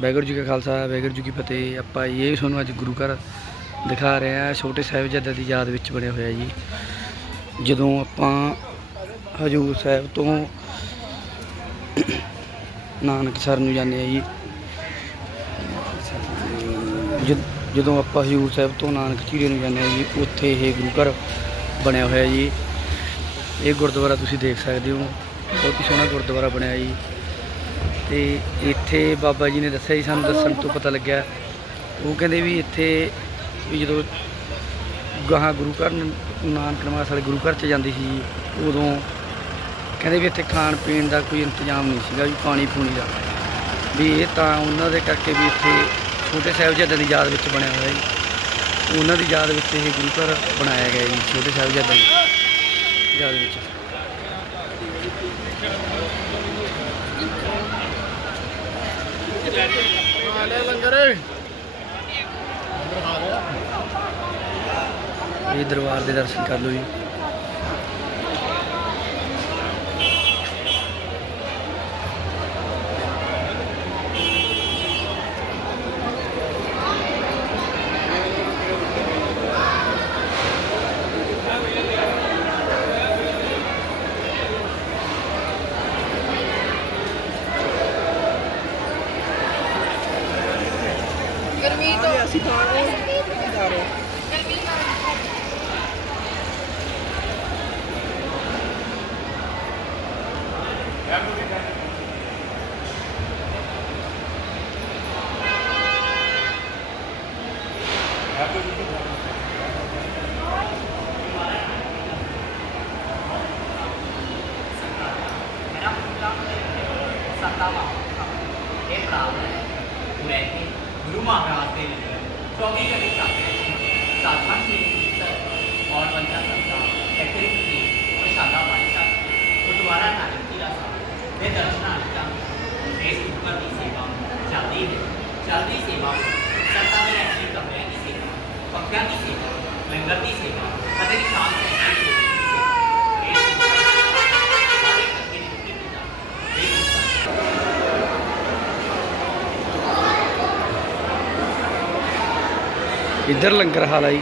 ਵਾਹਿਗੁਰੂ ਜੀ ਕਾ ਖਾਲਸਾ, ਵਾਹਿਗੁਰੂ ਜੀ ਕੀ ਫਤਿਹ। ਆਪਾਂ ਇਹ ਤੁਹਾਨੂੰ ਅੱਜ ਗੁਰੂ ਘਰ ਦਿਖਾ ਰਹੇ ਹਾਂ, ਛੋਟੇ ਸਾਹਿਬਜ਼ਾਦਿਆਂ ਦੀ ਯਾਦ ਵਿੱਚ ਬਣਿਆ ਹੋਇਆ ਜੀ। ਜਦੋਂ ਆਪਾਂ ਹਜੂਰ ਸਾਹਿਬ ਤੋਂ ਨਾਨਕਸਰ ਨੂੰ ਜਾਂਦੇ ਆ ਜੀ, ਜਦ- ਜਦੋਂ ਆਪਾਂ ਹਜੂਰ ਸਾਹਿਬ ਤੋਂ ਨਾਨਕ ਝੀਰੇ ਨੂੰ ਜਾਂਦੇ ਆ ਜੀ, ਉੱਥੇ ਇਹ ਗੁਰੂ ਘਰ ਬਣਿਆ ਹੋਇਆ ਜੀ। ਇਹ ਗੁਰਦੁਆਰਾ ਤੁਸੀਂ ਦੇਖ ਸਕਦੇ ਹੋ। ਬਹੁਤ ਹੀ ਸੋਹਣਾ ਗੁਰਦੁਆਰਾ ਬਣਿਆ ਜੀ। ਤੇ ਇੱਥੇ ਬਾਬਾ ਜੀ ਨੇ ਦੱਸਿਆ ਜੀ ਸਾਨੂੰ ਦੱਸਣ ਤੋਂ ਪਤਾ ਲੱਗਿਆ। ਉਹ ਕਹਿੰਦੇ ਵੀ ਇੱਥੇ ਵੀ ਜਦੋਂ ਗਾਹਾਂ ਗੁਰੂ ਘਰ ਨਾਨਕ ਨਿਵਾਸ ਵਾਲੇ ਗੁਰੂ ਘਰ ਚ ਜਾਂਦੀ ਸੀ, ਉਦੋਂ ਕਹਿੰਦੇ ਵੀ ਇੱਥੇ ਖਾਣ ਪੀਣ ਦਾ ਕੋਈ ਇੰਤਜ਼ਾਮ ਨਹੀਂ ਸੀਗਾ ਵੀ ਪਾਣੀ ਪੂਣੀ ਦਾ। ਵੀ ਇਹ ਤਾਂ ਉਹਨਾਂ ਦੇ ਕਰਕੇ ਵੀ ਇੱਥੇ ਛੋਟੇ ਸਾਹਿਬਜ਼ਾਦਿਆਂ ਦੀ ਯਾਦ ਵਿੱਚ ਬਣਿਆ ਹੋਇਆ ਜੀ। ਉਹਨਾਂ ਦੀ ਯਾਦ ਵਿੱਚ ਇਹ ਗੁਰੂ ਘਰ ਬਣਾਇਆ ਗਿਆ ਜੀ, ਛੋਟੇ ਸਾਹਿਬਜ਼ਾਦਿਆਂ ਦੀ ਯਾਦ ਵਿੱਚ। ਲੰਗਰ ਇਹ ਦਰਬਾਰ ਦੇ ਦਰਸ਼ਨ ਕਰ ਲਓ ਜੀ। ਗਰਮੀ ਤੋਂ ਅਸੀਂ ਖਾਣੇ ਜਾ ਰਹੇ ਇਹ ਪ੍ਰਾਪਤ ਲੈ ਕੇ ਗੁਰੂ ਮਹਾਰਾਜ ਦੇ ਲਈ 24 ਘੰਟੇ ਤੱਕ ਸਾਧਨਾ ਸੀ ਔਰ ਬੰਦਾ ਸੰਤਾ ਐਕਟਿਵ ਸੀ ਪ੍ਰਸ਼ਾਦਾ ਪਾਣੀ ਤੱਕ ਗੁਰਦੁਆਰਾ ਨਾਨਕ ਜੀ ਦਾ ਸਾਹਿਬ ਦੇ ਫੇਸਬੁੱਕ ਦੀ ਸੇਵਾ ਚੱਲਦੀ ਹੈ ਚੱਲਦੀ ਸੇਵਾ ਸੰਤਾਂ ਦੇ ਐਕਟਿਵ ਕਮਰਿਆਂ ਦੀ ਸੇਵਾ ਪੱਕਿਆਂ ਦੀ ਸੇਵਾ ਲੰਗਰ ਦੀ ਸੇਵਾ ਅਤੇ ਸ਼ਾਮ ਦੀ ਸੇਵਾ ਇਹ ਸਾਰੇ ਕਰਕੇ ਨਿਕਲੀ ਇਹ ਇੱਧਰ ਲੰਗਰ ਹਾਲ ਆ ਜੀ।